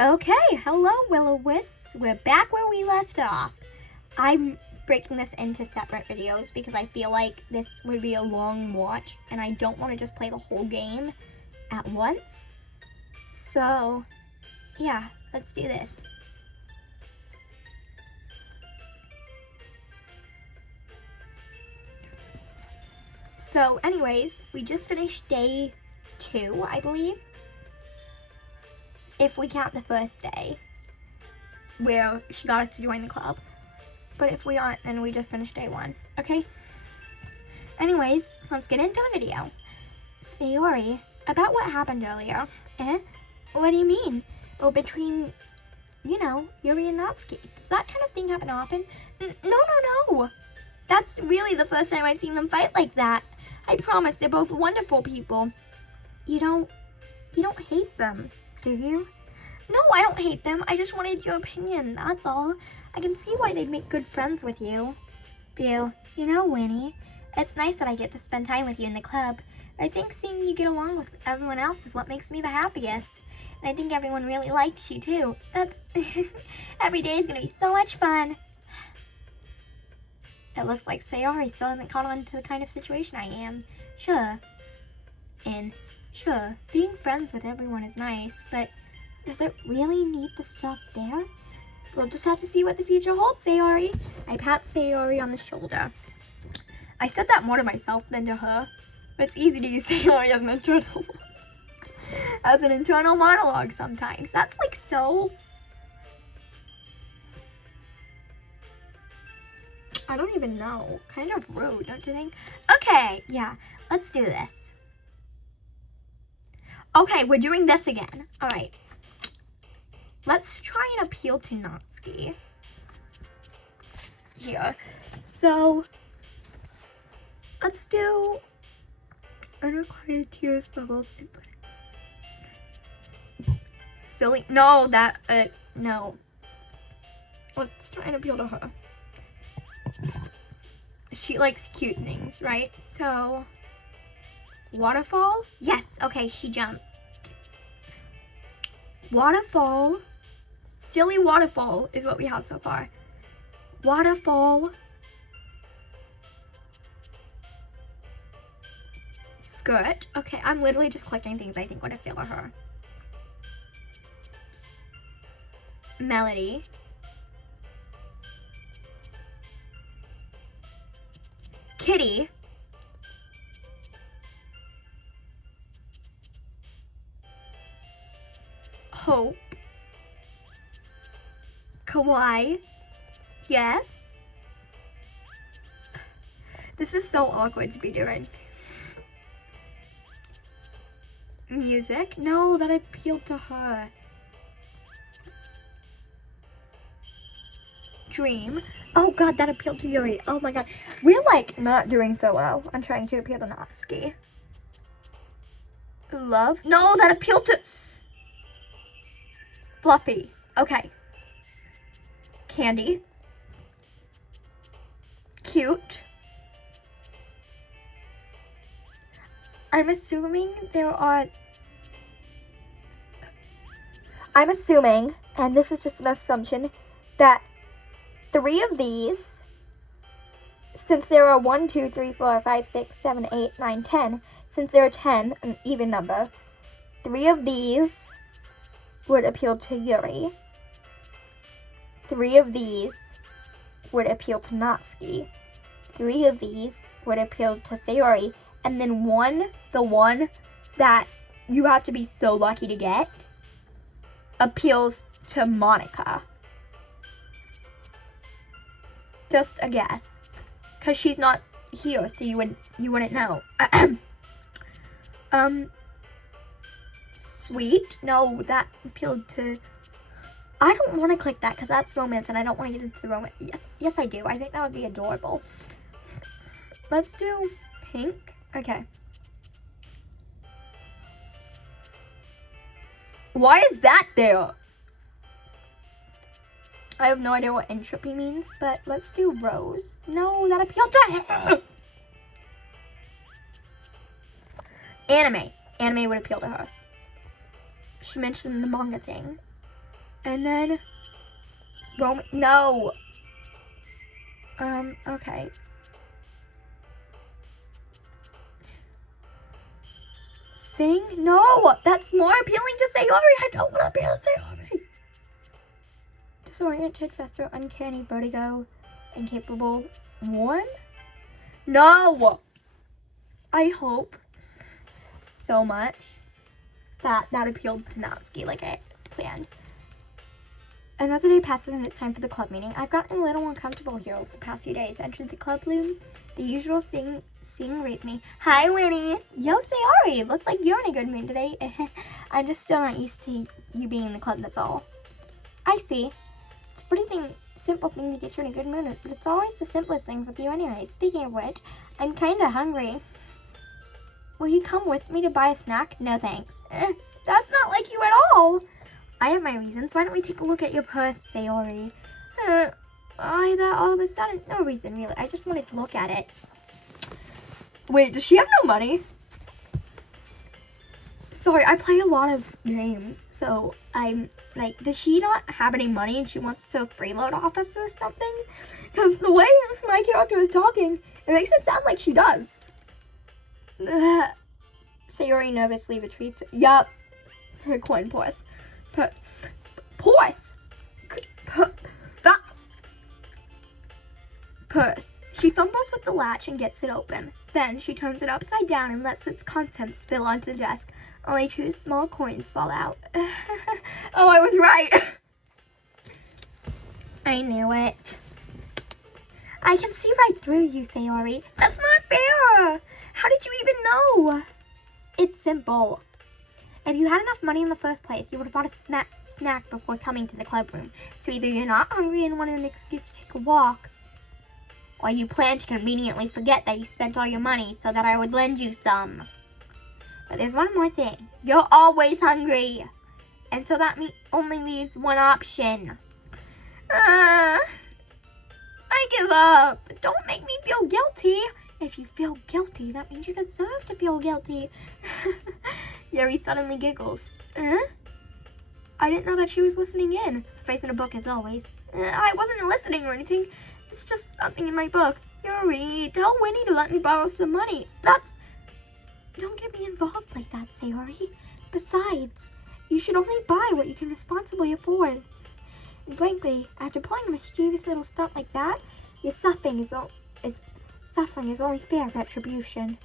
Okay, hello Will-O-Wisps. We're back where we left off. I'm breaking this into separate videos because I feel like this would be a long watch and I don't want to just play the whole game at once. So, yeah, let's do this. So anyways, we just finished day 2, I believe. If we count the first day, where she got us to join the club. But if we aren't, then we just finished day 1, okay? Anyways, let's get into the video. Sayori, about what happened earlier. What do you mean? Well, between, Yuri and Natsuki. Does that kind of thing happen often? No. That's really the first time I've seen them fight like that. I promise, they're both wonderful people. You don't hate them, do you? No, I don't hate them. I just wanted your opinion, that's all. I can see why they'd make good friends with you. You know, Winnie, it's nice that I get to spend time with you in the club. I think seeing you get along with everyone else is what makes me the happiest. And I think everyone really likes you, too. That's... every day is going to be so much fun. It looks like Sayori still hasn't caught on to the kind of situation I am. Sure, being friends with everyone is nice, but does it really need to stop there? We'll just have to see what the future holds, Sayori. I pat Sayori on the shoulder. I said that more to myself than to her, but it's easy to use Sayori as an internal monologue sometimes. That's like so... I don't even know. Kind of rude, don't you think? Okay, yeah, let's do this. Okay, we're doing this again. All right. Let's try and appeal to Natsuki. Here. So, let's do unrequited tears, bubbles, input. Silly. No, no. Let's try and appeal to her. She likes cute things, right? So, waterfall? Yes, okay, she jumped. Waterfall. Silly waterfall is what we have so far. Waterfall. Skirt. Okay, I'm literally just clicking things I think would appeal to her. Melody. Kitty. Hope. Kawaii. Yes. This is so awkward to be doing. Music. No, that appealed to her. Dream. Oh god, that appealed to Yuri. Oh my god. We're like not doing so well. I'm trying to appeal to Natsuki. Love. No, that appealed to... Fluffy. Okay. Candy. Cute. I'm assuming, and this is just an assumption, that 3 of these, since there are 1, 2, 3, 4, 5, 6, 7, 8, 9, 10, since there are 10, an even number, 3 of these would appeal to Yuri. 3 of these would appeal to Natsuki. 3 of these would appeal to Sayori. And then the one that you have to be so lucky to get, appeals to Monica. Just a guess. Because she's not here, so you wouldn't know. Sweet? No, that appealed to... I don't want to click that because that's romance and I don't want to get into the romance. Yes I do. I think that would be adorable. Let's do pink. Okay. Why is that there? I have no idea what entropy means, but let's do rose. No, that appealed to her. Anime. Anime would appeal to her. She mentioned the manga thing. And then no. Okay. Sing? No! That's more appealing to Sayori! I don't want to appeal to Sayori! Disoriented, faster, uncanny, vertigo, incapable, warm? No! I hope so much that appealed to Natsuki like I planned. Another day passes and it's time for the club meeting. I've gotten a little uncomfortable here over the past few days. Entered the club room. The usual sing raised me. Hi, Winnie. Yo, Sayori. Looks like you're in a good mood today. I'm just still not used to you being in the club, that's all. I see. It's a pretty simple thing to get you in a good mood, but it's always the simplest things with you anyway. Speaking of which, I'm kinda hungry. Will you come with me to buy a snack? No, thanks. That's not like you at all. I have my reasons. Why don't we take a look at your purse, Sayori? Why that all of a sudden? No reason, really. I just wanted to look at it. Wait, does she have no money? Sorry, I play a lot of games, so I'm like, does she not have any money and she wants to freeload off us or something? Because the way my character is talking, it makes it sound like she does. Sayori nervously retreats. Yup. Her coin purse. Purse. Purse. She fumbles with the latch and gets it open. Then she turns it upside down and lets its contents spill onto the desk. Only 2 small coins fall out. Oh, I was right. I knew it. I can see right through you, Sayori. That's not fair. How did you even know? It's simple. If you had enough money in the first place, you would have bought a snack before coming to the club room. So either you're not hungry and wanted an excuse to take a walk, or you plan to conveniently forget that you spent all your money so that I would lend you some. But there's one more thing. You're always hungry. And so that only leaves one option. I give up. Don't make me feel guilty. If you feel guilty, that means you deserve to feel guilty. Yuri suddenly giggles. I didn't know that she was listening in. Face in a book as always. I wasn't listening or anything. It's just something in my book. Yuri, tell Winnie to let me borrow some money. Don't get me involved like that, Sayori. Besides, you should only buy what you can responsibly afford. And frankly, after pulling a mischievous little stunt like that, your suffering is only fair retribution.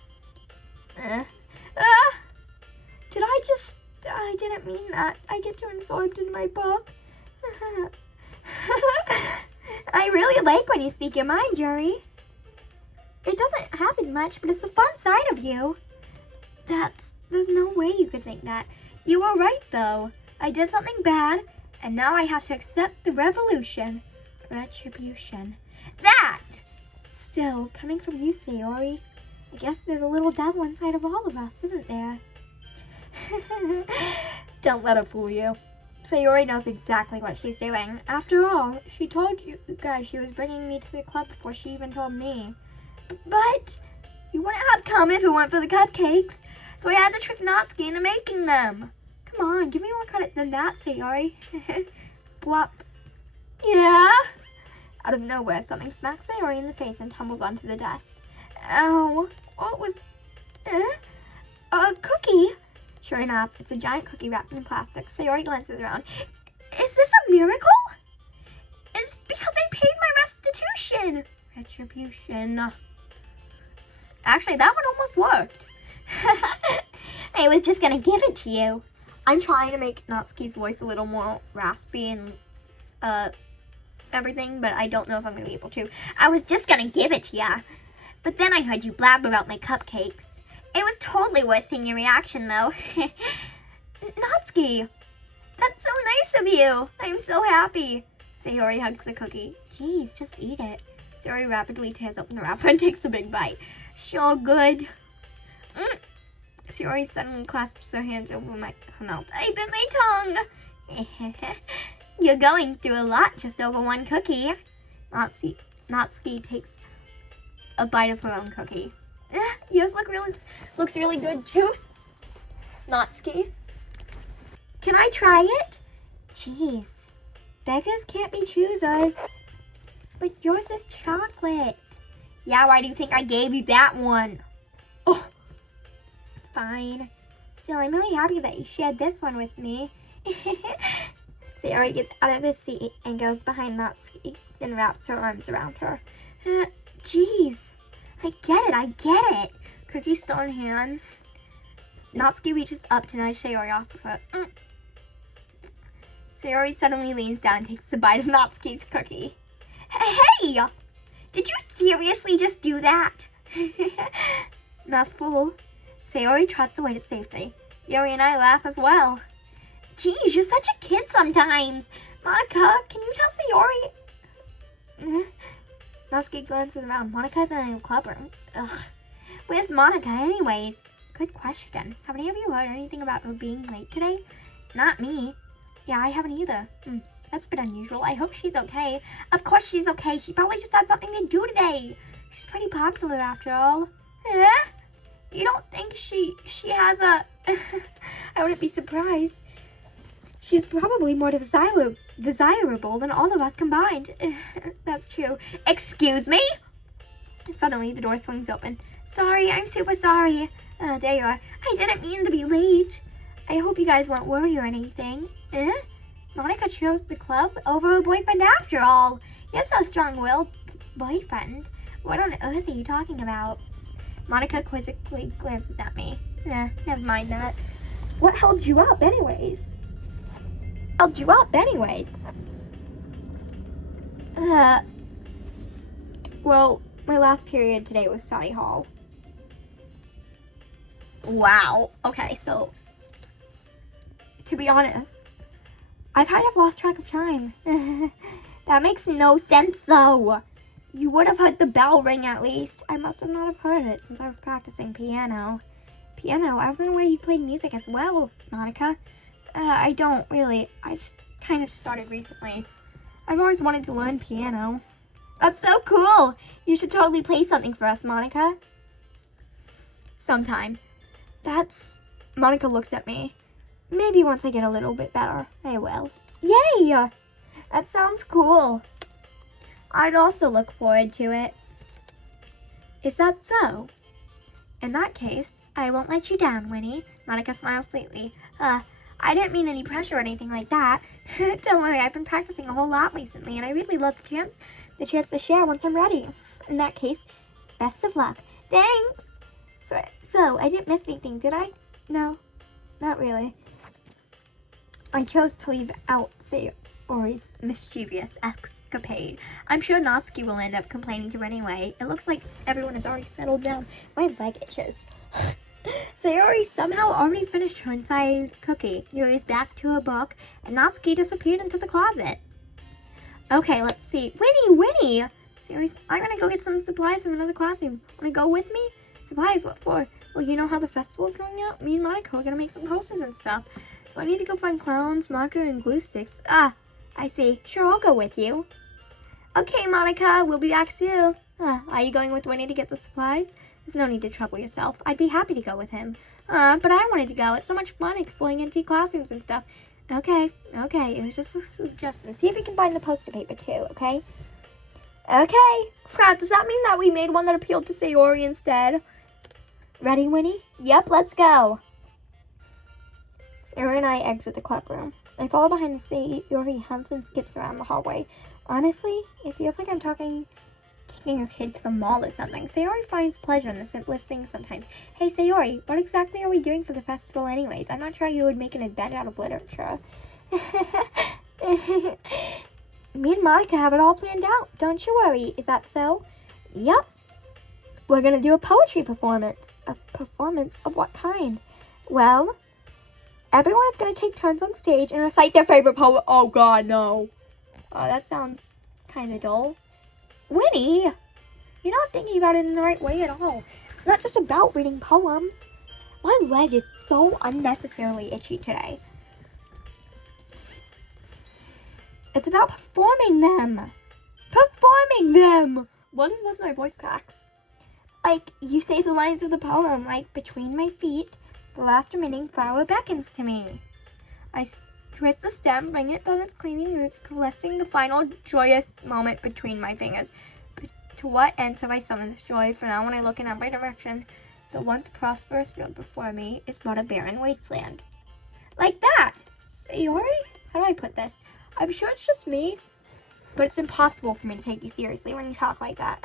I didn't mean that. I get too absorbed in my book. I really like when you speak your mind, Yuri. It doesn't happen much, but it's a fun side of you. There's no way you could think that. You were right, though. I did something bad, and now I have to accept the retribution. That! Still, coming from you, Sayori, I guess there's a little devil inside of all of us, isn't there? Don't let her fool you. Sayori knows exactly what she's doing. After all, she told you guys she was bringing me to the club before she even told me. But you wouldn't have come if it weren't for the cupcakes, so I had to trick Natsuki into making them. Come on, give me more credit than that, Sayori. Blop. Yeah? Out of nowhere, something smacks Sayori in the face and tumbles onto the desk. Ow. What was... a cookie? Sure enough, it's a giant cookie wrapped in plastic. Sayori glances around. Is this a miracle? It's because I paid my restitution. Retribution. Actually, that one almost worked. I was just gonna give it to you. I'm trying to make Natsuki's voice a little more raspy and everything, but I don't know if I'm gonna be able to. I was just gonna give it to ya, but then I heard you blab about my cupcakes. It was totally worth seeing your reaction, though. Natsuki, that's so nice of you. I'm so happy. Sayori hugs the cookie. Jeez, just eat it. Sayori rapidly tears open the wrapper and takes a big bite. Sure good. Sayori suddenly clasps her hands over her mouth. I bit my tongue. You're going through a lot just over one cookie. Natsuki takes a bite of her own cookie. Yours looks really good too, Natsuki. Can I try it? Jeez, Beggars can't be choosers. But yours is chocolate. Yeah, why do you think I gave you that one? Oh, fine. Still, I'm really happy that you shared this one with me. Sayori gets out of his seat and goes behind Natsuki, then wraps her arms around her. Jeez. I get it. Cookie still in hand. Natsuki reaches up to nudge Sayori off of her. Sayori suddenly leans down and takes a bite of Natsuki's cookie. Hey! Did you seriously just do that? Not fool. Sayori trots away to safety. Yuri and I laugh as well. Geez, you're such a kid sometimes. Monica, can you tell Sayori? Natsuki glances around. Monica's in the club room. Ugh. Where's Monica anyways? Good question. Have any of you heard anything about her being late today? Not me. Yeah, I haven't either. That's a bit unusual. I hope she's okay. Of course she's okay. She probably just had something to do today. She's pretty popular after all. You don't think she has a... I wouldn't be surprised. She's probably more desirable than all of us combined. That's true. Excuse me? Suddenly, the door swings open. Sorry, I'm super sorry. There you are. I didn't mean to be late. I hope you guys won't worry or anything. Monica chose the club over her boyfriend after all. You're so strong-willed. Boyfriend? What on earth are you talking about? Monica quizzically glances at me. Never mind that. What held you up anyways? Well, my last period today was study hall. Wow. Okay, so, to be honest, I kind of lost track of time. That makes no sense, though. You would have heard the bell ring at least. I must have not have heard it since I was practicing piano. Piano? I was aware you played music as well, Monica. I don't really. I just kind of started recently. I've always wanted to learn piano. That's so cool. You should totally play something for us, Monica. Sometime. Monica looks at me. Maybe once I get a little bit better, I will. Yay! That sounds cool. I'd also look forward to it. Is that so? In that case, I won't let you down, Winnie. Monica smiles sweetly. I didn't mean any pressure or anything like that. Don't worry, I've been practicing a whole lot recently, and I really love the chance to share once I'm ready. In that case, best of luck. Thanks! So, I didn't miss anything, did I? No, not really. I chose to leave out Sayori's mischievous escapade. I'm sure Natsuki will end up complaining to her anyway. It looks like everyone has already settled down. My leg itches. Sayori somehow already finished her inside cookie. Yuri's back to her book, and Natsuki disappeared into the closet. Okay, let's see. Winnie! Sayori, I'm gonna go get some supplies from another classroom. Wanna go with me? Supplies? What for? Well, you know how the festival's going out? Me and Monica are gonna make some posters and stuff. So I need to go find clowns, marker, and glue sticks. I see. Sure, I'll go with you. Okay, Monica, we'll be back soon. Are you going with Winnie to get the supplies? There's no need to trouble yourself. I'd be happy to go with him. But I wanted to go. It's so much fun exploring empty classrooms and stuff. Okay. It was just a suggestion. See if you can find the poster paper too, okay? Okay. Crap, does that mean that we made one that appealed to Sayori instead? Ready, Winnie? Yep, let's go. Sayori and I exit the club room. I follow behind Sayori hums and skips around the hallway. Honestly, it feels like I'm taking a kid to the mall or something. Sayori finds pleasure in the simplest things sometimes. Hey, Sayori, what exactly are we doing for the festival anyways? I'm not sure you would make an event out of literature. Me and Monica have it all planned out. Don't you worry. Is that so? Yup. We're going to do a poetry performance. A performance of what kind? Well, everyone is going to take turns on stage and recite their favorite poem. Oh, God, no. Oh, that sounds kind of dull. Winnie, you're not thinking about it in the right way at all. It's not just about reading poems. My leg is so unnecessarily itchy today. It's about performing them. What is with my voice cracks? Like, you say the lines of the poem, like, between my feet, the last remaining flower beckons to me. I Twist the stem, bring it from its clinging roots, caressing the final joyous moment between my fingers. To what ends have I summoned this joy? For now, when I look in every direction, the once prosperous field before me is but a barren wasteland. Like that! Sayori? How do I put this? I'm sure it's just me, but it's impossible for me to take you seriously when you talk like that.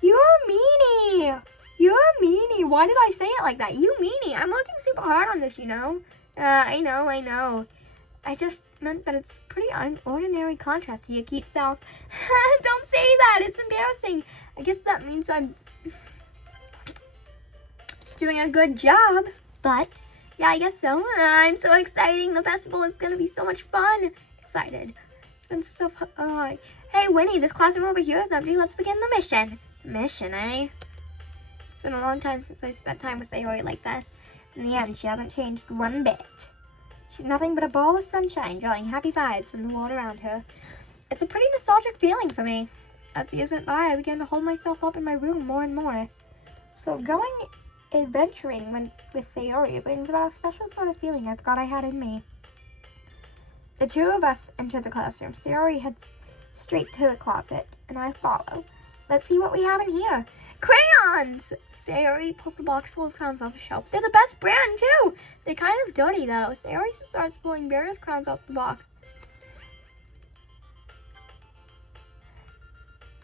You're a meanie! You're a meanie! Why did I say it like that? You meanie! I'm working super hard on this, you know? I know. I just meant that it's pretty ordinary contrast to your cute self. Don't say that! It's embarrassing! I guess that means I'm doing a good job, but yeah, I guess so. I'm so excited. The festival is gonna be so much fun. Excited. It's so fun. Hey, Winnie, this classroom over here is empty. Let's begin the mission. Mission, eh? It's been a long time since I spent time with Sayori like this. In the end, she hasn't changed one bit. She's nothing but a ball of sunshine, drawing happy vibes from the world around her. It's a pretty nostalgic feeling for me. As the years went by, I began to hold myself up in my room more and more. So going adventuring with Sayori brings about a special sort of feeling I forgot I had in me. The two of us enter the classroom. Sayori heads straight to the closet, and I follow. Let's see what we have in here. Crayons! Sayori pulls the box full of crayons off the shelf. They're the best brand, too! They're kind of dirty, though. Sayori starts pulling various crayons off the box.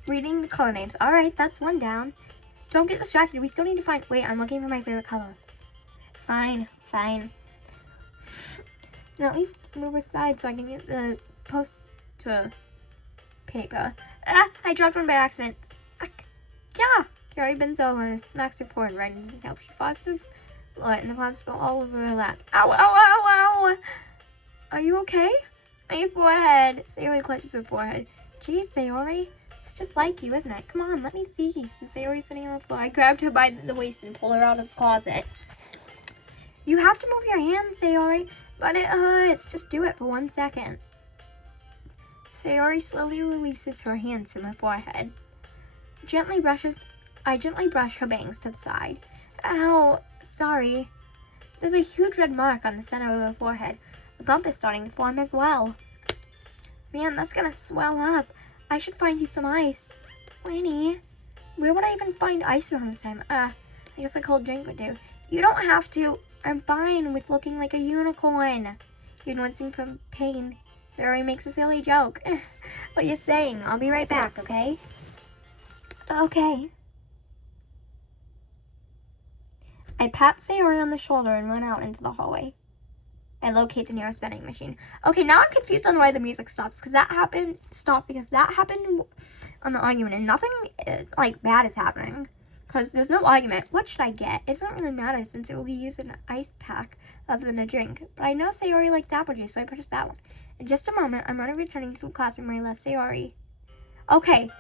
Reading the color names. Alright, that's one down. Don't get distracted. We still need to find... Wait, I'm looking for my favorite color. Fine. And at least move aside so I can get the poster paper. I dropped one by accident. Yeah! Carrie bends over and smacks her forehead right into the couch. She falls to the floor and the clouds spill all over her lap. Ow! Are you okay? My forehead. Sayori clutches her forehead. Geez, Sayori. It's just like you, isn't it? Come on, let me see. Since Sayori's sitting on the floor, I grabbed her by the waist and pulled her out of the closet. You have to move your hands, Sayori. But it hurts. Just do it for 1 second. Sayori slowly releases her hands from her forehead. I gently brush her bangs to the side. Ow, sorry. There's a huge red mark on the center of her forehead. A bump is starting to form as well. Man, that's gonna swell up. I should find you some ice. Winnie, where would I even find ice around this time? I guess a cold drink would do. You don't have to. I'm fine with looking like a unicorn. Even wincing from pain, Sayori makes a silly joke. What are you saying? I'll be right back, okay? Okay. I pat Sayori on the shoulder and run out into the hallway. I locate the nearest vending machine. Okay, now I'm confused on why the music stops, because that happened on the argument, and nothing like bad is happening, because there's no argument. What should I get? It doesn't really matter since it will be used in an ice pack rather than a drink, but I know Sayori likes apple juice, so I purchased that one. In just a moment, I'm returning to the classroom where I left Sayori. Okay,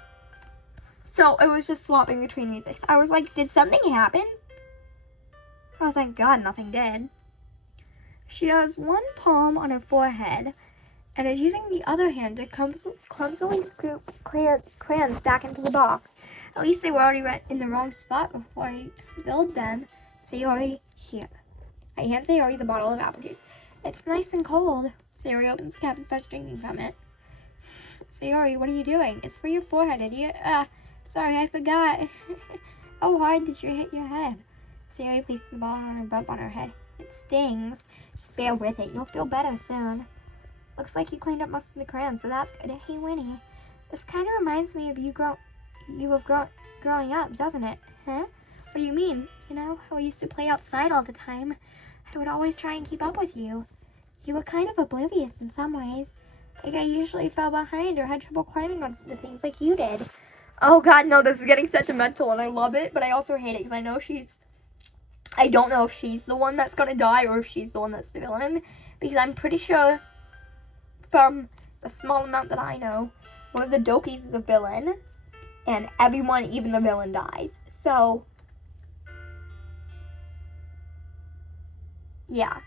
so it was just swapping between musics. I was like, did something happen? Oh, thank God nothing did. She has one palm on her forehead and is using the other hand to clumsily scoop crayons back into the box. At least they were already in the wrong spot before I spilled them. Sayori, here. I hand Sayori the bottle of apple juice. It's nice and cold. Sayori opens the cap and starts drinking from it. Sayori, what are you doing? It's for your forehead, idiot. Sorry, I forgot. How hard did you hit your head? Sayori places the bottle on a bump on her head. It stings. Just bear with it. You'll feel better soon. Looks like you cleaned up most of the crayons, so that's good. Hey, Winnie. This kind of reminds me of growing up, doesn't it? Huh? What do you mean? You know, how we used to play outside all the time. I would always try and keep up with you. You were kind of oblivious in some ways. Like I usually fell behind or had trouble climbing on the things like you did. Oh God, no, this is getting sentimental and I love it, but I also hate it because I don't know if she's the one that's gonna die or if she's the one that's the villain, because I'm pretty sure from the small amount that I know, one of the Dokis is a villain, and everyone, even the villain, dies. So, yeah.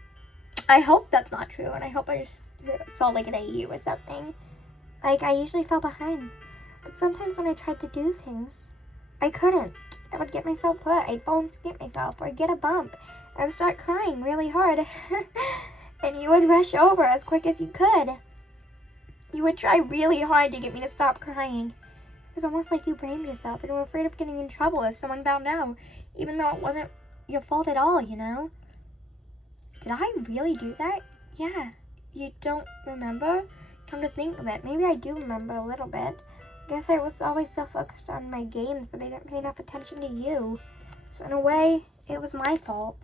I hope that's not true, and I hope I just saw like an AU or something. Like, I usually fell behind, but sometimes when I tried to do things, I couldn't. I would get myself hurt. I'd fall and skip myself or get a bump. I would start crying really hard. and you would rush over as quick as you could. You would try really hard to get me to stop crying. It was almost like you blamed yourself and were afraid of getting in trouble if someone found out, even though it wasn't your fault at all, you know? Did I really do that? Yeah. You don't remember? Come to think of it, maybe I do remember a little bit. I guess I was always so focused on my games that I didn't pay enough attention to you. So in a way, it was my fault.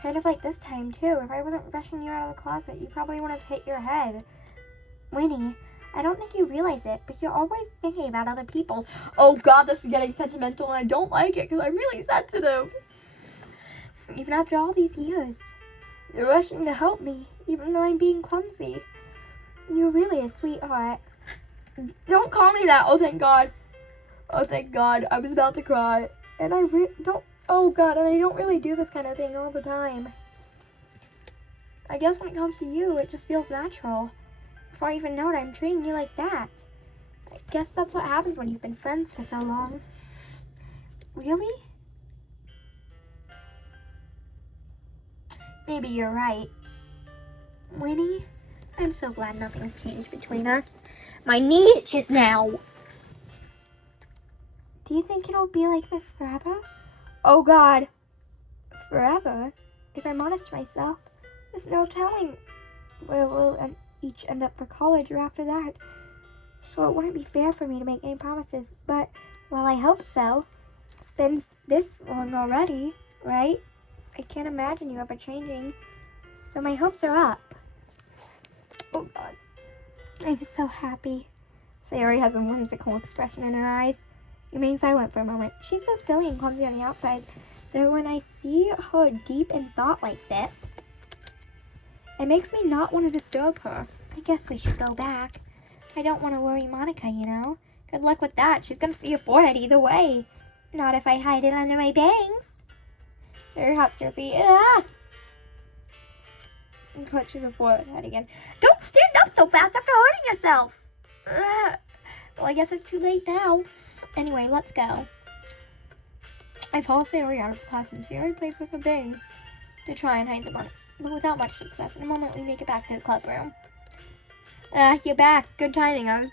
Kind of like this time, too. If I wasn't rushing you out of the closet, you probably would have hit your head. Winnie, I don't think you realize it, but you're always thinking about other people. Oh God, this is getting sentimental and I don't like it because I'm really sensitive. Even after all these years, you're rushing to help me, even though I'm being clumsy. You're really a sweetheart. Don't call me that. Oh, thank God. Oh, thank God. I was about to cry. And I don't... Oh, God. And I don't really do this kind of thing all the time. I guess when it comes to you, it just feels natural. Before I even know it, I'm treating you like that. I guess that's what happens when you've been friends for so long. Really? Maybe you're right. Winnie, I'm so glad nothing's changed between us. My knee itches now. Do you think it'll be like this forever? Oh God. Forever? If I'm honest to myself, there's no telling where we'll each end up for college or after that. So it wouldn't be fair for me to make any promises. But, well, I hope so. It's been this long already, right? I can't imagine you ever changing. So my hopes are up. Oh God. I'm so happy. Sayori has a whimsical expression in her eyes. Remain silent for a moment. She's so silly and clumsy on the outside that when I see her deep in thought like this, it makes me not want to disturb her. I guess we should go back. I don't want to worry Monica, you know. Good luck with that. She's gonna see your forehead either way. Not if I hide it under my bangs. Sayori hops to her feet. Ah! And clutches her forehead again. Don't stand up so fast after hurting yourself! Ugh. Well, I guess it's too late now. Anyway, let's go. I follow Sayori out of the classroom. Sayori plays with her bangs to try and hide the money, but without much success. In a moment, we make it back to the club room. You're back. Good timing. I was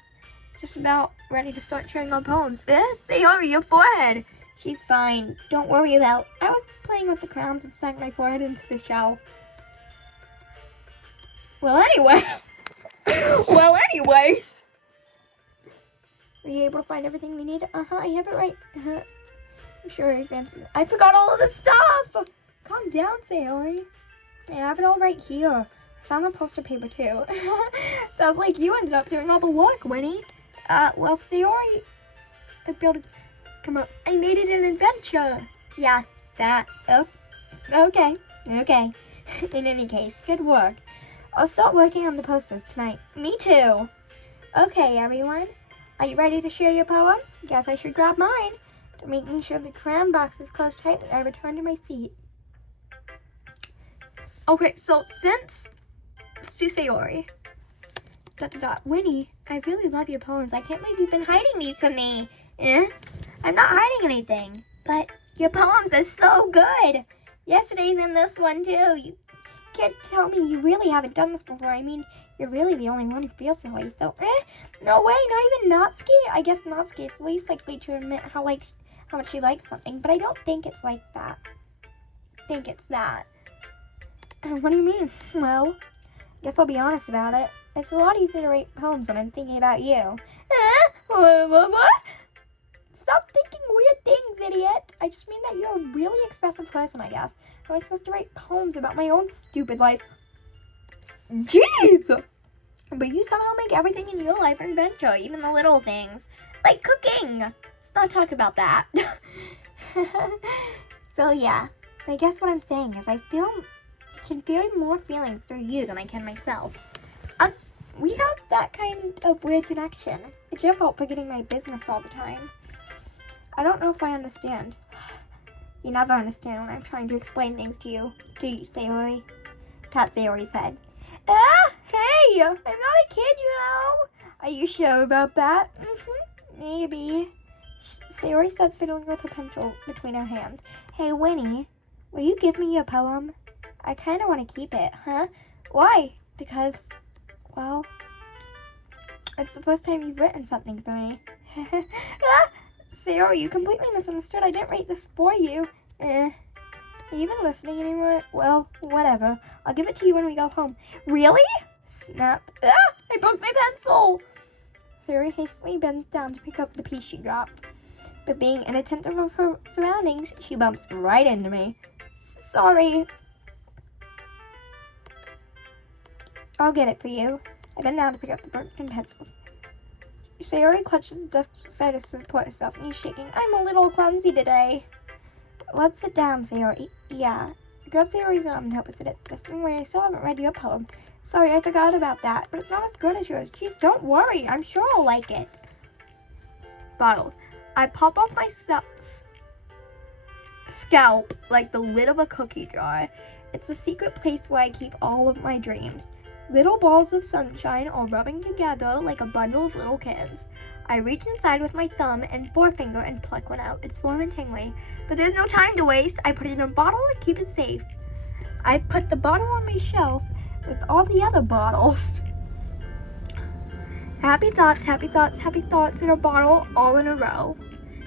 just about ready to start sharing our poems. Sayori, your forehead. She's fine. Don't worry about. I was playing with the crowns and stuck my forehead into the shelf. Well, anyway. Anyways. Were you able to find everything we need? I have it right. I'm sure I forgot all of the stuff. Calm down, Sayori. I have it all right here. I found the poster paper too. Sounds like you ended up doing all the work, Winnie. Well, Sayori, come on. I made it an adventure. Yeah, that. Oh, okay. In any case, good work. I'll start working on the posters tonight. Me too. Okay, everyone. Are you ready to share your poems? Guess I should grab mine. To making sure the crayon box is closed tightly, I return to my seat. Okay, so let's do Sayori. ... Winnie, I really love your poems. I can't believe you've been hiding these from me. I'm not hiding anything. But your poems are so good. Yesterday's in this one too. You can't tell me you really haven't done this before. I mean, you're really the only one who feels that way. So, no way, not even Natsuki. I guess Natsuki is least likely to admit how much she likes something, but I don't think it's like that. I think it's that. What do you mean? Well, I guess I'll be honest about it. It's a lot easier to write poems when I'm thinking about you. What? Stop thinking weird things, idiot. I just mean that you're a really expressive person, I guess. How am I supposed to write poems about my own stupid life? Jeez! But you somehow make everything in your life an adventure, even the little things. Like cooking! Let's not talk about that. So yeah, I guess what I'm saying is I can feel more feelings through you than I can myself. We have that kind of weird connection. It's your fault for getting my business all the time. I don't know if I understand. You never understand when I'm trying to explain things to you, do you, Sayori? That's Sayori said. Hey! I'm not a kid, you know. Are you sure about that? Maybe. Sayori starts fiddling with her pencil between her hands. Hey, Winnie, will you give me your poem? I kind of want to keep it, huh? Why? Because, well, it's the first time you've written something for me. Ah! Sayori, you completely misunderstood. I didn't write this for you. Are you even listening anymore? Well, whatever. I'll give it to you when we go home. Really? Snap. Ah! I broke my pencil! Sayori hastily bends down to pick up the piece she dropped. But being inattentive of her surroundings, she bumps right into me. Sorry. I'll get it for you. I bend down to pick up the broken pencil. Sayori clutches the desk beside her to support herself, and he's shaking. I'm a little clumsy today. Let's sit down, Sayori. Yeah. Grab Sayori's arm and help us sit at the desk. Anyway, I still haven't read your poem. Sorry, I forgot about that, but it's not as good as yours. Jeez, don't worry. I'm sure I'll like it. Bottles. I pop off my scalp like the lid of a cookie jar. It's a secret place where I keep all of my dreams. Little balls of sunshine all rubbing together like a bundle of little kids. I reach inside with my thumb and forefinger and pluck one out. It's warm and tingly, but there's no time to waste. I put it in a bottle to keep it safe. I put the bottle on my shelf with all the other bottles. Happy thoughts, happy thoughts, happy thoughts in a bottle, all in a row.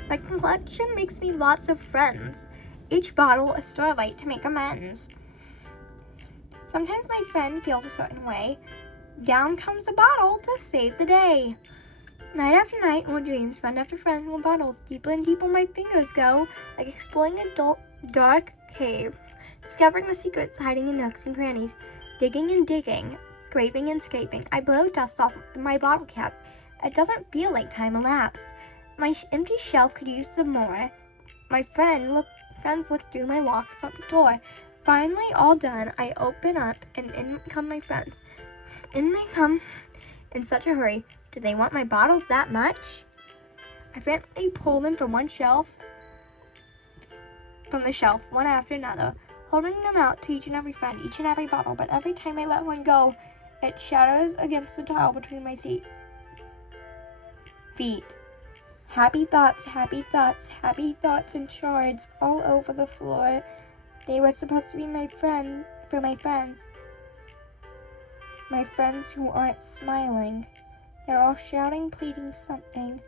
My collection makes me lots of friends. Each bottle a starlight to make amends. Sometimes my friend feels a certain way. Down comes a bottle to save the day. Night after night, more dreams, friend after friend, more bottles. Deeper and deeper my fingers go, like exploring a dark cave. Discovering the secrets hiding in nooks and crannies. Digging and digging, scraping and scraping. I blow dust off my bottle caps. It doesn't feel like time elapsed. My empty shelf could use some more. My friends look through my locked front door. Finally, all done, I open up, and in come my friends. In they come in such a hurry. Do they want my bottles that much? I frantically pull them from the shelf, one after another, holding them out to each and every friend, each and every bottle. But every time I let one go, it shatters against the tile between my feet. Happy thoughts, happy thoughts, happy thoughts in shards all over the floor. They were supposed to be my friends. My friends who aren't smiling. They're all shouting, pleading something,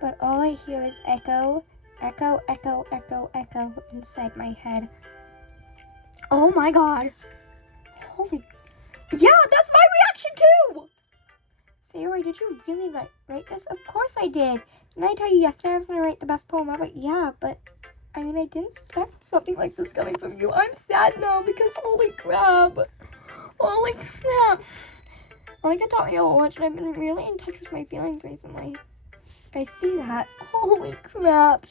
but all I hear is echo, echo, echo, echo, echo inside my head. Oh my god. Holy... Yeah, that's my reaction too! Sayori, did you really write this? Of course I did. Didn't I tell you yesterday I was going to write the best poem ever? Yeah, but I mean, I didn't expect something like this coming from you. I'm sad now because holy crap. Holy crap. Monica taught me a lot, and I've been really in touch with my feelings recently. I see that. Holy crap.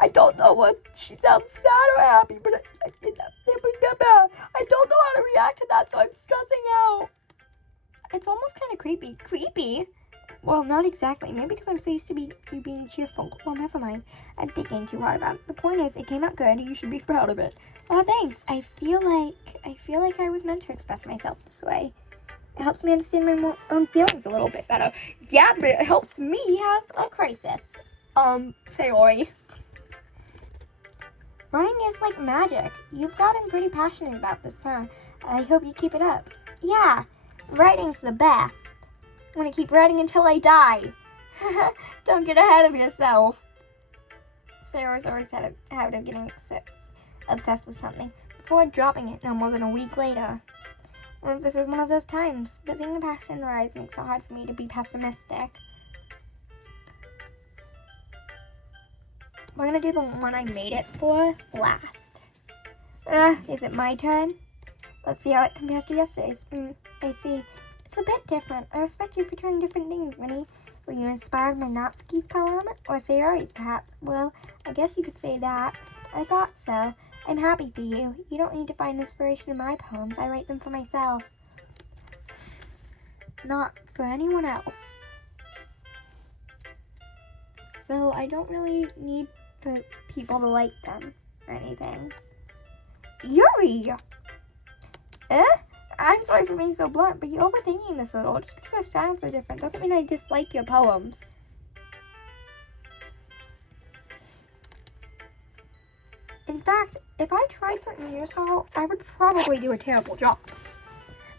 I don't know what, she sounds sad or happy, but I don't know how to react to that, so I'm stressing out. It's almost kind of creepy. Creepy? Well, not exactly. Maybe because I'm so used to you being cheerful. Well, never mind. I'm thinking too hard about it. The point is, it came out good. You should be proud of it. Oh, thanks. I feel like I was meant to express myself this way. It helps me understand my own feelings a little bit better. Yeah, but it helps me have a crisis. Sayori. Writing is like magic. You've gotten pretty passionate about this, huh? I hope you keep it up. Yeah, writing's the best. I'm gonna keep writing until I die. Don't get ahead of yourself. Sayori's always had a habit of getting obsessed with something before dropping it no more than a week later. Well, this is one of those times, but seeing the passion rise makes it hard for me to be pessimistic. We're gonna do the one I made it for last. Is it my turn? Let's see how it compares to yesterday's. I see. It's a bit different. I respect you for trying different things, Winnie. Were you inspired by Natsuki's poem? Or Sayori's, perhaps? Well, I guess you could say that. I thought so. I'm happy for you. You don't need to find inspiration in my poems. I write them for myself. Not for anyone else. So I don't really need for people to like them or anything. Yuri! I'm sorry for being so blunt, but you're overthinking this a little. Just because our styles are different doesn't mean I dislike your poems. In fact, if I tried something new, I would probably do a terrible job.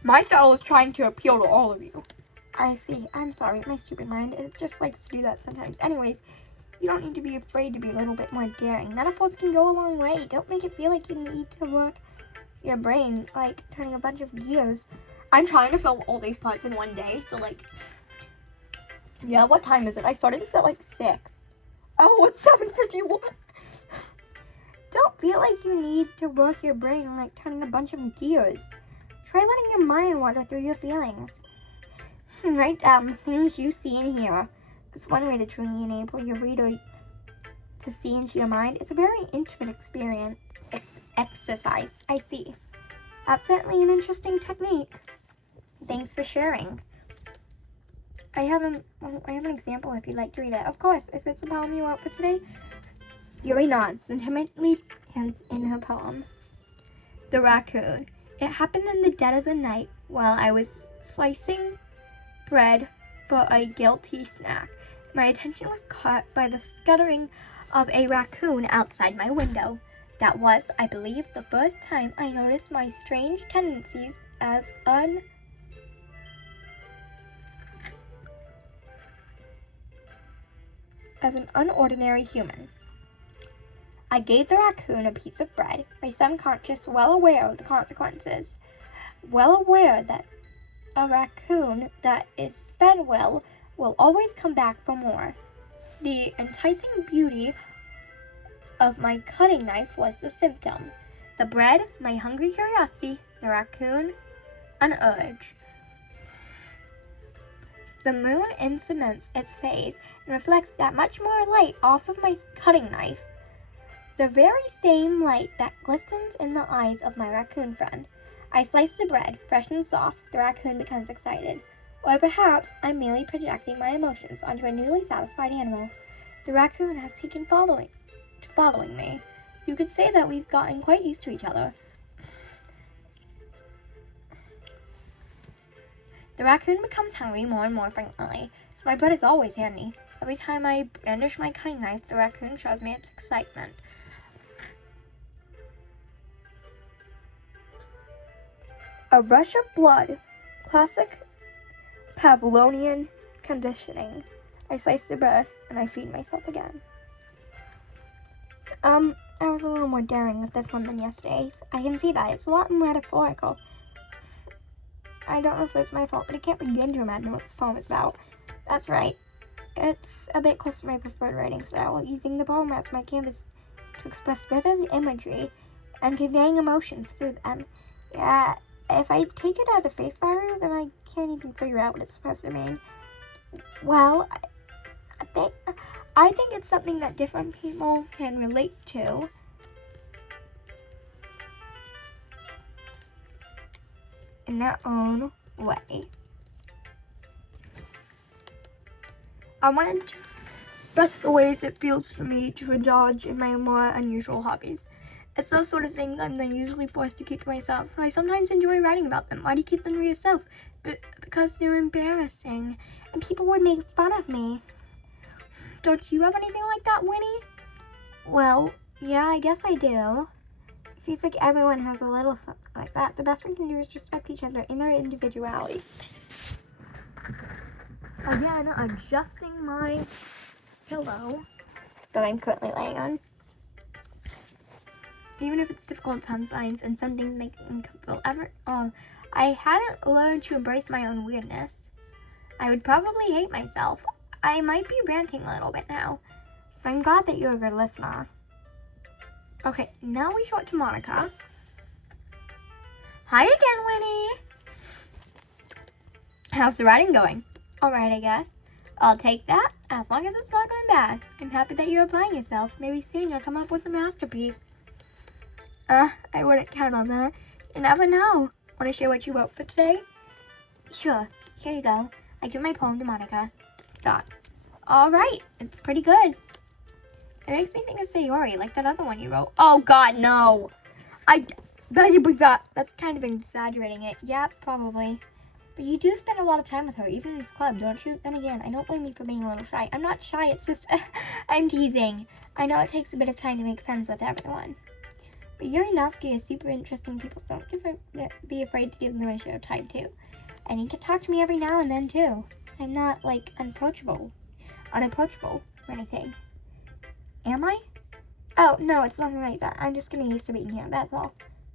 My style is trying to appeal to all of you. I see. I'm sorry. My stupid mind, it just likes to do that sometimes. Anyways, you don't need to be afraid to be a little bit more daring. Metaphors can go a long way. Don't make it feel like you need to work your brain, like turning a bunch of gears. I'm trying to film all these parts in one day, so like, yeah, what time is it? I started this at like 6. Oh, it's 7:51. Don't feel like you need to work your brain like turning a bunch of gears. Try letting your mind wander through your feelings. Write down things you see and hear. It's one way to truly enable your reader to see into your mind. It's a very intimate experience. Exercise. I see. That's certainly an interesting technique. Thanks for sharing. I have an example if you'd like to read it. Of course. Is this the poem you wrote for today? Yuri nods and timidly hands in her poem. The Raccoon. It happened in the dead of the night while I was slicing bread for a guilty snack. My attention was caught by the scuttering of a raccoon outside my window. That was, I believe, the first time I noticed my strange tendencies as an unordinary human. I gave the raccoon a piece of bread, my subconscious well aware of the consequences, well aware that a raccoon that is fed well will always come back for more. The enticing beauty of my cutting knife was the symptom. The bread, my hungry curiosity, the raccoon, an urge. The moon cements its phase and reflects that much more light off of my cutting knife. The very same light that glistens in the eyes of my raccoon friend. I slice the bread, fresh and soft. The raccoon becomes excited. Or perhaps I'm merely projecting my emotions onto a newly satisfied animal. The raccoon has taken following me. You could say that we've gotten quite used to each other. The raccoon becomes hungry more and more frequently, so my bread is always handy. Every time I brandish my cutting knife, the raccoon shows me its excitement. A rush of blood. Classic Pavlovian conditioning. I slice the bread and I feed myself again. I was a little more daring with this one than yesterday's. I can see that. It's a lot more metaphorical. I don't know if it's my fault, but I can't begin to imagine what this poem is about. That's right. It's a bit close to my preferred writing style, using the poem as my canvas to express vivid imagery and conveying emotions through them. Yeah, if I take it at a face value, then I can't even figure out what it's supposed to mean. Well, I think it's something that different people can relate to. In their own way. I wanted to express the ways it feels for me to indulge in my more unusual hobbies. It's those sort of things I'm then usually forced to keep to myself, so I sometimes enjoy writing about them. Why do you keep them to yourself? Because they're embarrassing, and people would make fun of me. Don't you have anything like that, Winnie? Well, yeah, I guess I do. It feels like everyone has a little something like that. The best we can do is respect each other in our individualities. Again, adjusting my pillow that I'm currently laying on. Even if it's difficult sometimes and some things make me uncomfortable, I hadn't learned to embrace my own weirdness. I would probably hate myself. I might be ranting a little bit now. But I'm glad that you're a good listener. Okay, now we show it to Monica. Hi again, Winnie. How's the writing going? Alright, I guess. I'll take that, as long as it's not going bad. I'm happy that you're applying yourself. Maybe soon you'll come up with a masterpiece. I wouldn't count on that. You never know. Want to share what you wrote for today? Sure. Here you go. I give my poem to Monica. Alright, it's pretty good. It makes me think of Sayori, like that other one you wrote. Oh god, no! That's kind of exaggerating it. Yeah, probably. But you do spend a lot of time with her, even in this club, don't you? Then again, I don't blame you for being a little shy. I'm not shy, it's just, I'm teasing. I know it takes a bit of time to make friends with everyone. But Yuri and Natsuki are super interesting people, so don't be afraid to give them a show of time too. And you can talk to me every now and then too. I'm not like unapproachable or anything. Am I? Oh, no, it's nothing like that. I'm just getting used to being here, that's all.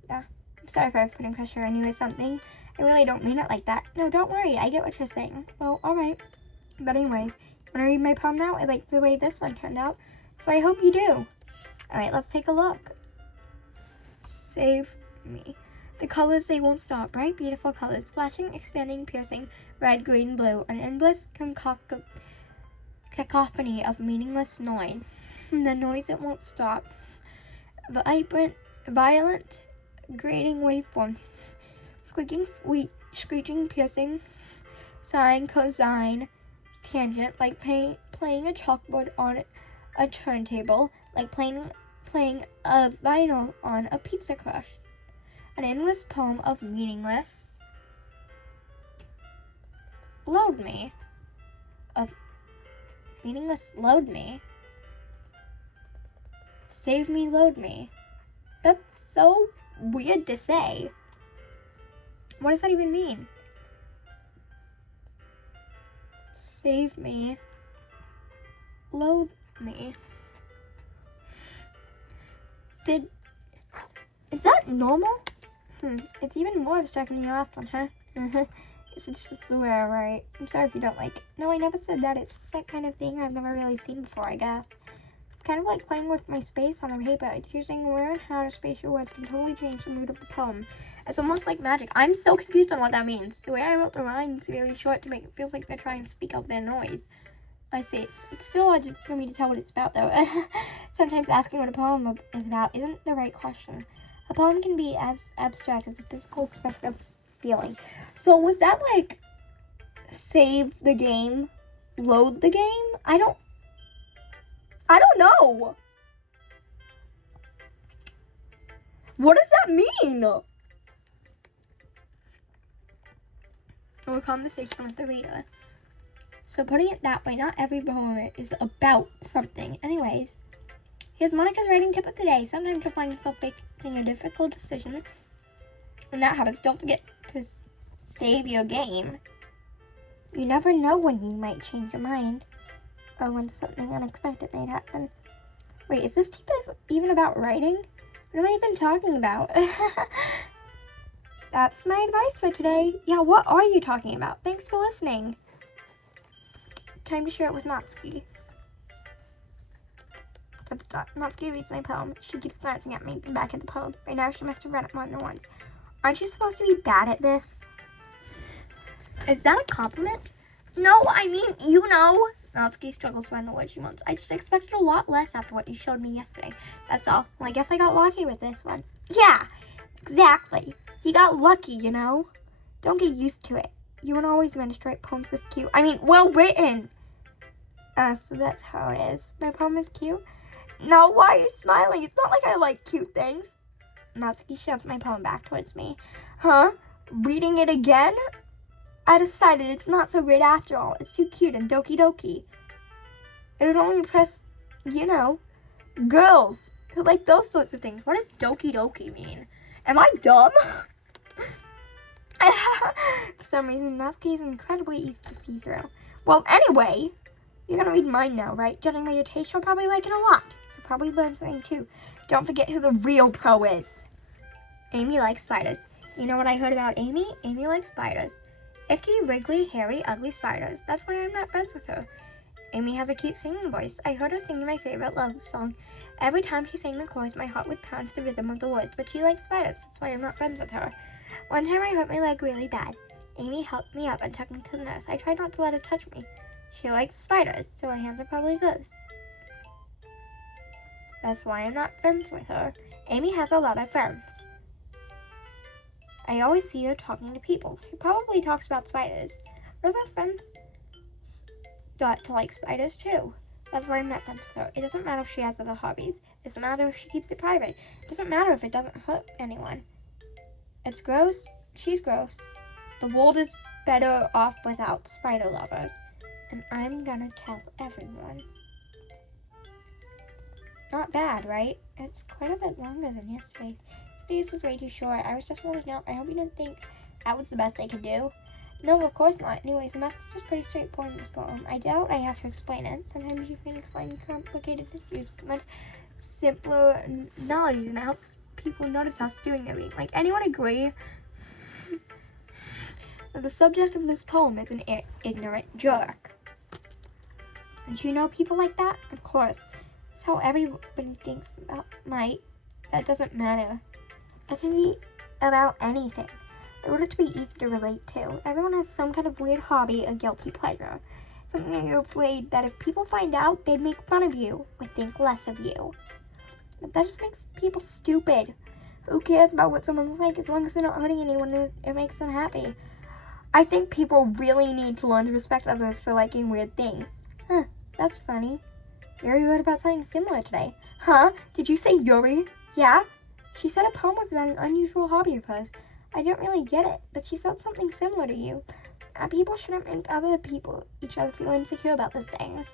Yeah. I'm sorry if I was putting pressure on you or something. I really don't mean it like that. No, don't worry. I get what you're saying. Well, alright. But anyways, want to read my poem now? I like the way this one turned out. So I hope you do. Alright, let's take a look. Save me. The colors, they won't stop. Bright, beautiful colors. Flashing, expanding, piercing. Red, green, blue. An endless cacophony of meaningless noise. The noise that won't stop. Violent, grating waveforms. Squeaking, sweet, screeching, piercing, sine, cosine, tangent, like playing a chalkboard on a turntable, like playing a vinyl on a pizza crust. An endless poem of meaningless. Load me. Of meaningless load me. Save me, load me. That's so weird to say. What does that even mean? Save me. Load me. Is that normal? It's even more abstract than the last one, huh? It's just the way I write. I'm sorry if you don't like it. No, I never said that. It's just that kind of thing I've never really seen before, I guess. It's kind of like playing with my space on the paper. Choosing where and how to space your words can totally change the mood of the poem. It's almost like magic. I'm so confused on what that means. The way I wrote the rhymes really short to make it feel like they're trying to speak out their noise. I see. It's still hard for me to tell what it's about, though. Sometimes asking what a poem is about isn't the right question. A poem can be as abstract as a physical expression of feeling. So was that like save the game, load the game? I don't know. What does that mean? Or a conversation with the reader. So putting it that way, not every poem is about something. Anyways, here's Monica's writing tip of the day. Sometimes you'll find yourself facing a difficult decision. When that happens, don't forget to save your game. You never know when you might change your mind. Or when something unexpected may happen. Wait, is this tip even about writing? What am I even talking about? That's my advice for today. Yeah, what are you talking about? Thanks for listening. Time to share it with Natsuki. Natsuki reads my poem. She keeps glancing at me back at the poem. Right now, she must have read it more than once. Aren't you supposed to be bad at this? Is that a compliment? No, I mean, you know. Natsuki struggles to find the word she wants. I just expected a lot less after what you showed me yesterday. That's all. Well, I guess I got lucky with this one. Yeah, exactly. You got lucky, you know. Don't get used to it. You weren't always meant to write poems this cute. I mean, well written. So that's how it is. My poem is cute? No, why are you smiling? It's not like I like cute things. Natsuki shoves my poem back towards me. Huh? Reading it again? I decided it's not so great after all. It's too cute and Doki Doki. It would only impress, you know, girls who like those sorts of things. What does Doki Doki mean? Am I dumb? For some reason, Natsuki is incredibly easy to see through. Well, anyway, you're gonna read mine now, right? Judging by your taste, you'll probably like it a lot. You'll probably learn something too. Don't forget who the real pro is. Amy likes spiders. You know what I heard about Amy? Amy likes spiders. Icky, wriggly, hairy, ugly spiders. That's why I'm not friends with her. Amy has a cute singing voice. I heard her singing my favorite love song. Every time she sang the chorus, my heart would pound to the rhythm of the words, but she likes spiders. That's why I'm not friends with her. One time I hurt my leg really bad. Amy helped me up and took me to the nurse. I tried not to let her touch me. She likes spiders, so her hands are probably loose. That's why I'm not friends with her. Amy has a lot of friends. I always see her talking to people. She probably talks about spiders. What if her friends got to like spiders too? That's why I'm not friends with her. It doesn't matter if she has other hobbies. It doesn't matter if she keeps it private. It doesn't matter if it doesn't hurt anyone. It's gross. She's gross. The world is better off without spider lovers. And I'm gonna tell everyone. not bad, right? It's quite a bit longer than yesterday. This was way too short. I was just warming up. I hope you didn't think that was the best I could do. No, of course not. Anyways, the message is pretty straightforward in this poem. I doubt I have to explain it. Sometimes you can explain complicated histories with much simpler analogies, and it helps people notice how stupid they're being. Like, anyone agree that the subject of this poem is an ignorant jerk? Don't you know people like that? Of course. It's how everybody thinks about might. That doesn't matter. It can be about anything. I want it to be easy to relate to. Everyone has some kind of weird hobby, a guilty pleasure. Something that you're afraid that if people find out, they'd make fun of you, would think less of you. But that just makes people stupid. Who cares about what someone's like as long as they're not hurting anyone and it makes them happy? I think people really need to learn to respect others for liking weird things. Huh, that's funny. Yuri wrote about something similar today. Huh? Did you say Yuri? Yeah? She said a poem was about an unusual hobby of hers. I don't really get it, but she said something similar to you. People shouldn't make each other feel insecure about those things.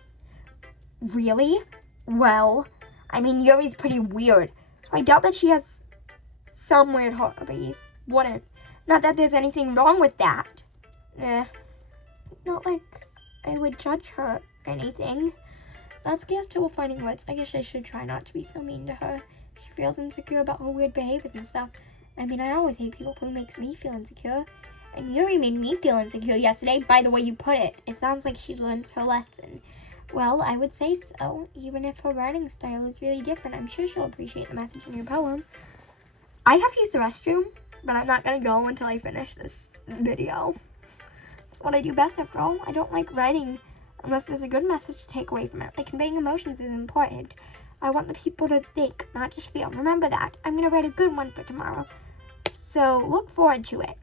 Really? Well, I mean, Yuri's pretty weird, so I doubt that she has some weird hobbies. Wouldn't. Not that there's anything wrong with that. Not like I would judge her or anything. Not scared till finding words. I guess I should try not to be so mean to her. She feels insecure about her weird behaviors and stuff. I mean, I always hate people who makes me feel insecure. And Yuri made me feel insecure yesterday by the way you put it. It sounds like she learned her lesson. Well, I would say so. Even if her writing style is really different, I'm sure she'll appreciate the message in your poem. I have to use the restroom, but I'm not going to go until I finish this video. It's what I do best after all. I don't like writing unless there's a good message to take away from it. Like, conveying emotions is important. I want the people to think, not just feel. Remember that. I'm going to write a good one for tomorrow. So, look forward to it.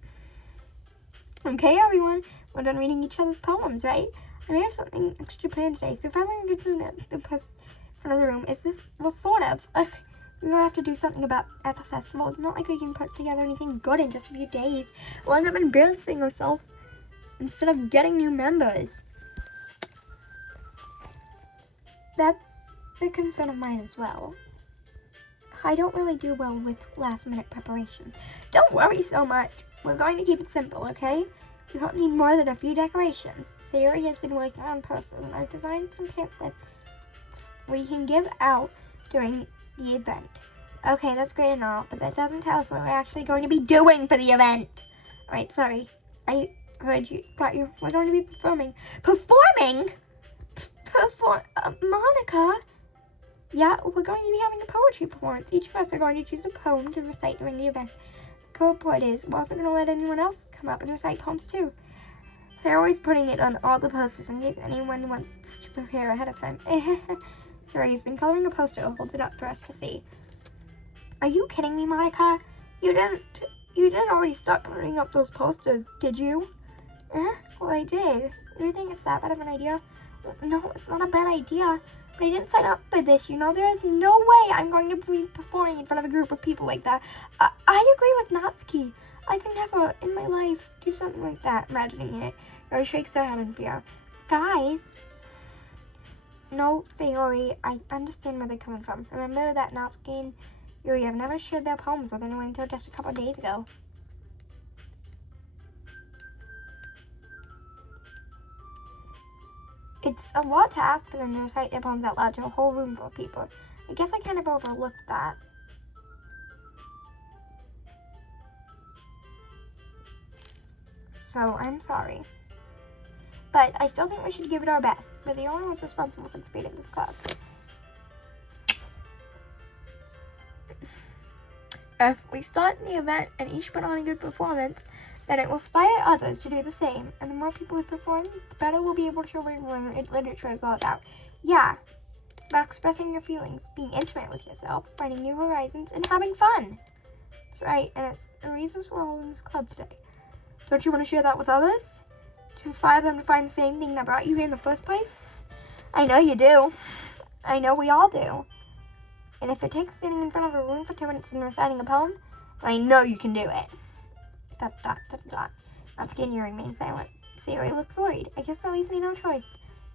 Okay, everyone. We're done reading each other's poems, right? I may have something extra planned today, so if I'm going to do the front of the room, is this, well, sort of. We're going to have to do something about at the festival. It's not like we can put together anything good in just a few days. We'll end up embarrassing ourselves instead of getting new members. That's a concern of mine as well. I don't really do well with last-minute preparations. Don't worry so much. We're going to keep it simple, okay? You don't need more than a few decorations. Sayori has been working on posters, and I've designed some pamphlets we can give out during the event. Okay, that's great and all, but that doesn't tell us what we're actually going to be doing for the event. Alright, sorry. I heard you, thought you were going to be performing. Performing? Monica? Yeah, we're going to be having a poetry performance. Each of us are going to choose a poem to recite during the event. The cool part is, we're also going to let anyone else come up and recite poems too. They're always putting it on all the posters in case anyone wants to prepare ahead of time. Sorry, he's been coloring a poster. Holds it up for us to see. Are you kidding me, Monica? You didn't already start putting up those posters, did you? Well, I did. You think it's that bad of an idea? No, it's not a bad idea. But I didn't sign up for this, you know? There is no way I'm going to be performing in front of a group of people like that. I agree with Natsuki. I could never, in my life, do something like that, imagining it. Yuri shakes her head in fear. Guys. No, Sayori, I understand where they're coming from. Remember that Natsuki and Yuri have never shared their poems with anyone until just a couple of days ago. It's a lot to ask for them to recite their poems out loud to a whole room full of people. I guess I kind of overlooked that. So, I'm sorry. But I still think we should give it our best. We're the only ones responsible for the fate of this club. If we start the event and each put on a good performance, then it will inspire others to do the same. And the more people who perform, the better we'll be able to show what literature is all about. Yeah, it's about expressing your feelings, being intimate with yourself, finding new horizons, and having fun. That's right, and it's the reasons we're all in this club today. Don't you want to share that with others? To inspire them to find the same thing that brought you here in the first place? I know you do. I know we all do. And if it takes standing in front of a room for 2 minutes and reciting a poem, then I know you can do it. ... Natsuki and Yuri remain silent. Sayori looks worried. I guess that leaves me no choice.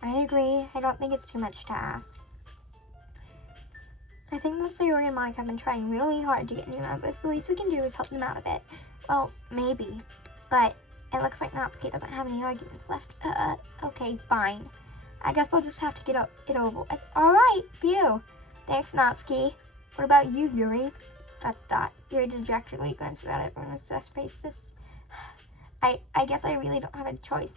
I agree. I don't think it's too much to ask. I think that Sayori and Monica have been trying really hard to get new members. The least we can do is help them out a bit. Well, maybe. But it looks like Natsuki doesn't have any arguments left. Okay, fine. I guess I'll just have to get it over with. Alright, phew. Thanks, Natsuki. What about you, Yuri? Yuri dejectedly glanced at everyone's dressed faces. I guess I really don't have a choice.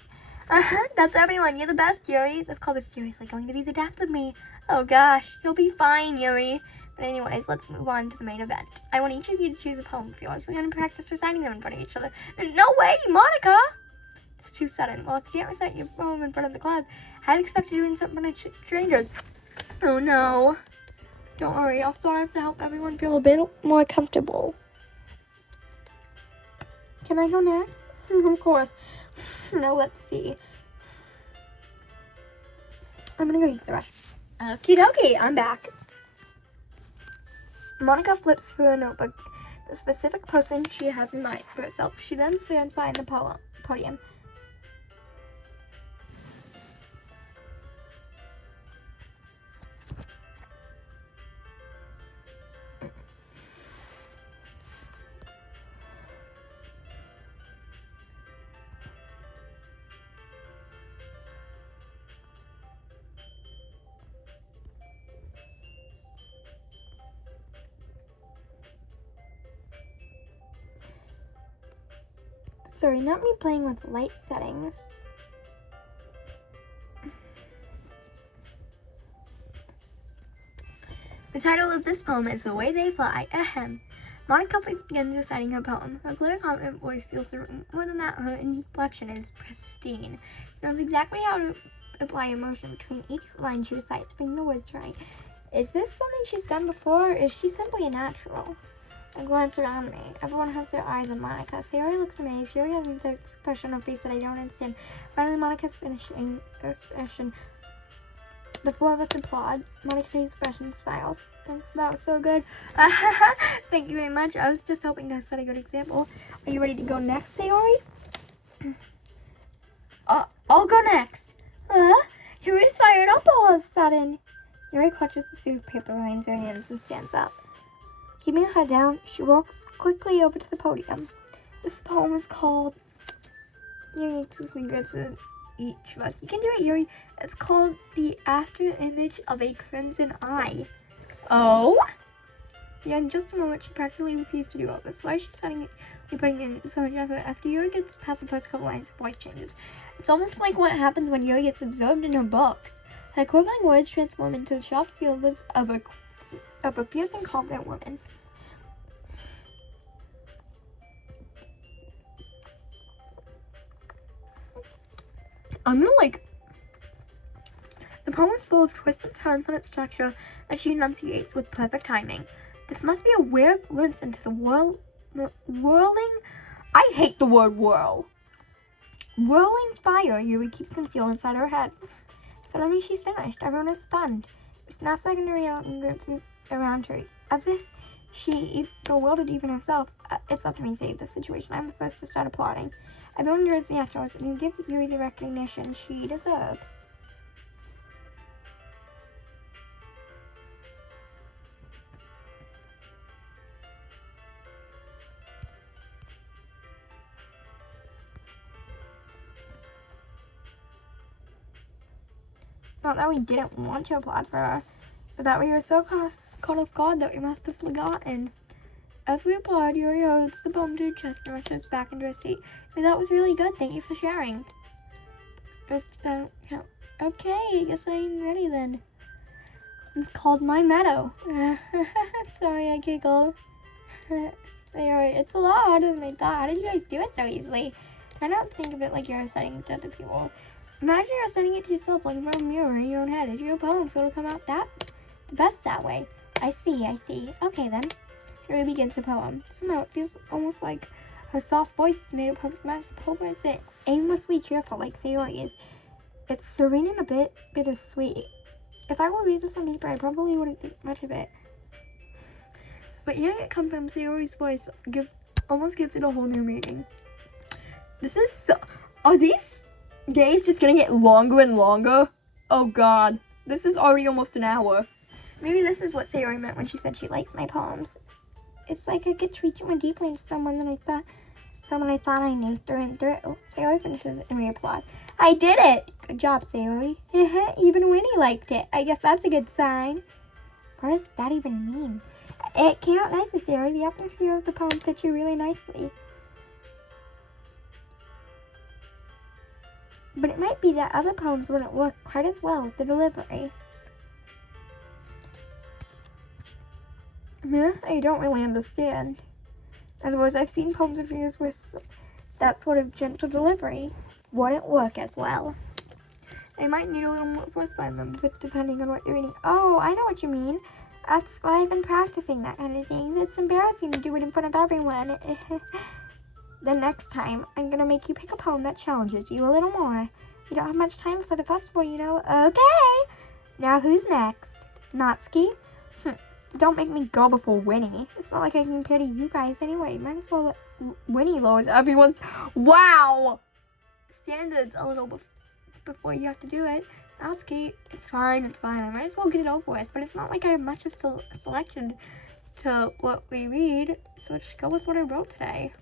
That's everyone. You're the best, Yuri. This club is seriously going to be the death of me. Oh gosh, you'll be fine, Yuri. But anyways, let's move on to the main event. I want each of you to choose a poem of yours. We're going to practice reciting them in front of each other. No way, Monica! It's too sudden. Well, if you can't recite your poem in front of the club, I'd expect you doing something in front of strangers. Oh no. Don't worry, I'll strive to help everyone feel a bit more comfortable. Can I go next? Of course. Now let's see. I'm gonna go use the restroom. Okie dokie, I'm back. Monica flips through a notebook the specific person she has in mind for herself. She then stands behind the podium. Sorry, not me playing with light settings. The title of this poem is The Way They Fly. Ahem. Monica begins reciting her poem. Her clear, confident voice feels the room. More than that, her inflection is pristine. She knows exactly how to apply emotion between each line she recites, bringing the words to right. Is this something she's done before, or is she simply a natural? I glance around me. Everyone has their eyes on Monica. Sayori looks amazed. Yuri has an expression on her face that I don't understand. Finally, Monica's finishing her expression. The four of us applaud. Monica's expression smiles. Thanks, that was so good. Thank you very much. I was just hoping to set a good example. Are you ready to go next, Sayori? I'll go next. Yuri's fired up all of a sudden. Yuri clutches the suit of paper behind her hands and stands up. Keeping her head down, she walks quickly over to the podium. This poem is called... Yuri quickly grabs each of us. You can do it, Yuri. It's called The After Image of a Crimson Eye. Oh? Yeah, in just a moment, she practically refused to do all this. Why is she suddenly putting in so much effort? After Yuri gets past the first couple lines, her voice changes. It's almost like what happens when Yuri gets absorbed in her books. Her quivering words transform into the sharp syllables of a fierce and confident woman. The poem is full of twists and turns on its structure that she enunciates with perfect timing. This must be a weird glimpse into the whirling... I hate the word whirl. Whirling fire Yuri keeps concealed inside her head. Suddenly she's finished. Everyone is stunned. She snaps back into reality and grips around her, as if she bewildered even herself. It's up to me to save the situation. I'm the first to start applauding. Everyone joins me afterwards, and you give Yuri the recognition she deserves. Not that we didn't want to applaud for her, but that we were so caught off guard that we must have forgotten. As we applaud, Yuri holds the poem to her chest and rushes back into her seat. That was really good. Thank you for sharing. Okay, I guess I'm ready then. It's called My Meadow. Sorry, I giggle. Sayori, it's a lot harder than I thought. How did you guys do it so easily? Try not to think of it like you're reciting it to other people. Imagine you're reciting it to yourself like in front of a mirror in your own head. It's your poem, so it'll come out the best that way. I see. Okay then. Yuri begins her poem. Somehow it feels almost like her soft voice is made a perfect match for the poem isn't aimlessly cheerful like Sayori is. It's serene and a bit bittersweet. If I were to read this on paper, I probably wouldn't think much of it. But hearing it come from Sayori's voice almost gives it a whole new meaning. This is so... Are these days just gonna get longer and longer? Oh god. This is already almost an hour. Maybe this is what Sayori meant when she said she likes my poems. It's like I could treat you more deeply into someone I thought I knew through and through. Sayori finishes and we applaud. I did it! Good job, Sayori. Even Winnie liked it. I guess that's a good sign. What does that even mean? It came out nicely, Sayori. The atmosphere of the poem fits you really nicely. But it might be that other poems wouldn't work quite as well with the delivery. I don't really understand. In other words, I've seen poems of yours with that sort of gentle delivery wouldn't work as well. I might need a little more force by them, but depending on what you're reading. Oh, I know what you mean. That's why I've been practicing that kind of thing. It's embarrassing to do it in front of everyone. The next time, I'm gonna make you pick a poem that challenges you a little more. You don't have much time for the festival, you know. Okay! Now who's next? Natsuki? Don't make me go before Winnie. It's not like I can compare to you guys anyway. Might as well let Winnie lowers everyone's... Wow! Standards a little before you have to do it. Natsuki, it's fine. I might as well get it over with. But it's not like I have much of selection to what we read. So just go with what I wrote today.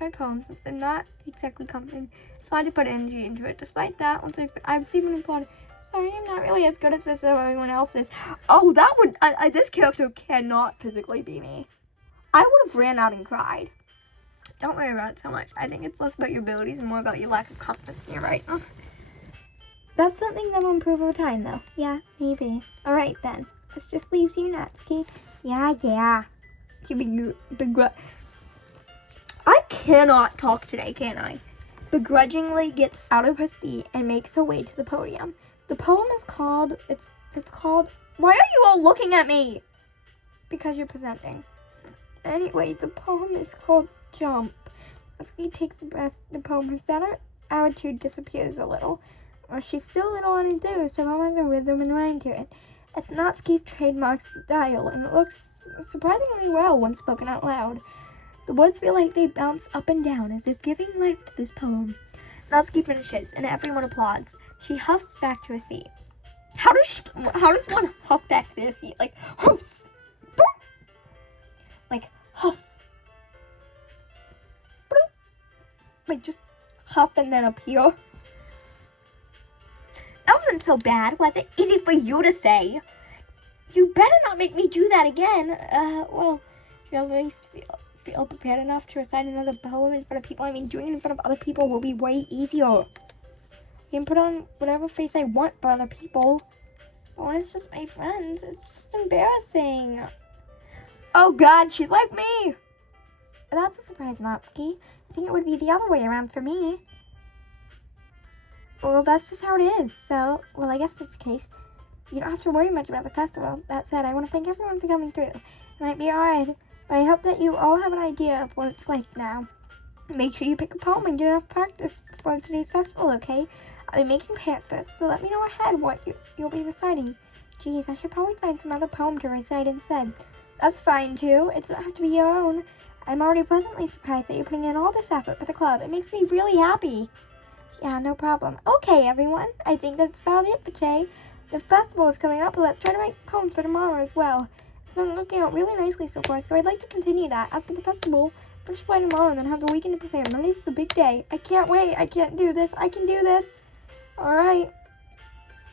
My poems, since they're not exactly comforting, so I had to put energy into it. Despite that, once I've seen and applauded. Sorry, I'm not really as good at this as everyone else is. Oh, that would... this character cannot physically be me. I would have ran out and cried. Don't worry about it so much. I think it's less about your abilities and more about your lack of confidence in your writing. That's something that'll improve over time, though. Yeah, maybe. Alright, then. This just leaves you, Natsuki. Yeah. I cannot talk today, can I? Begrudgingly gets out of her seat and makes her way to the podium. The poem is called, it's called, why are you all looking at me? Because you're presenting. Anyway, the poem is called Jump. Natsuki takes a breath. The poem, her sad attitude disappears a little. Well, she's still a little unenthused. Her poem has a rhythm and rhyme to it. It's Natsuki's trademark style, and it looks surprisingly well when spoken out loud. The words feel like they bounce up and down, as if giving life to this poem. Natsuki finishes, and everyone applauds. She huffs back to her seat. How does one huff back to their seat? Like, huff! Like, huff! Like, just huff and then appear. That wasn't so bad, was it? Easy for you to say. You better not make me do that again. Well, you'll at least feel prepared enough to recite another poem in front of people. I mean, doing it in front of other people will be way easier. I can put on whatever face I want for other people. But when it's just my friends, it's just embarrassing. Oh god, she's like me! That's a surprise, Natsuki. I think it would be the other way around for me. Well, that's just how it is. So, well, I guess that's the case. You don't have to worry much about the festival. That said, I want to thank everyone for coming through. It might be hard, but I hope that you all have an idea of what it's like now. Make sure you pick a poem and get enough practice for today's festival, okay? I'll be making pamphlets, so let me know ahead what you'll be reciting. Geez, I should probably find some other poem to recite instead. That's fine, too. It doesn't have to be your own. I'm already pleasantly surprised that you're putting in all this effort for the club. It makes me really happy. Yeah, no problem. Okay, everyone. I think that's about it for today. The festival is coming up, but let's try to write poems for tomorrow as well. It's been working out really nicely so far, so I'd like to continue that. As for the festival, finish by tomorrow and then have the weekend to prepare. Monday's the big day. I can't wait. I can't do this. I can do this. Alright.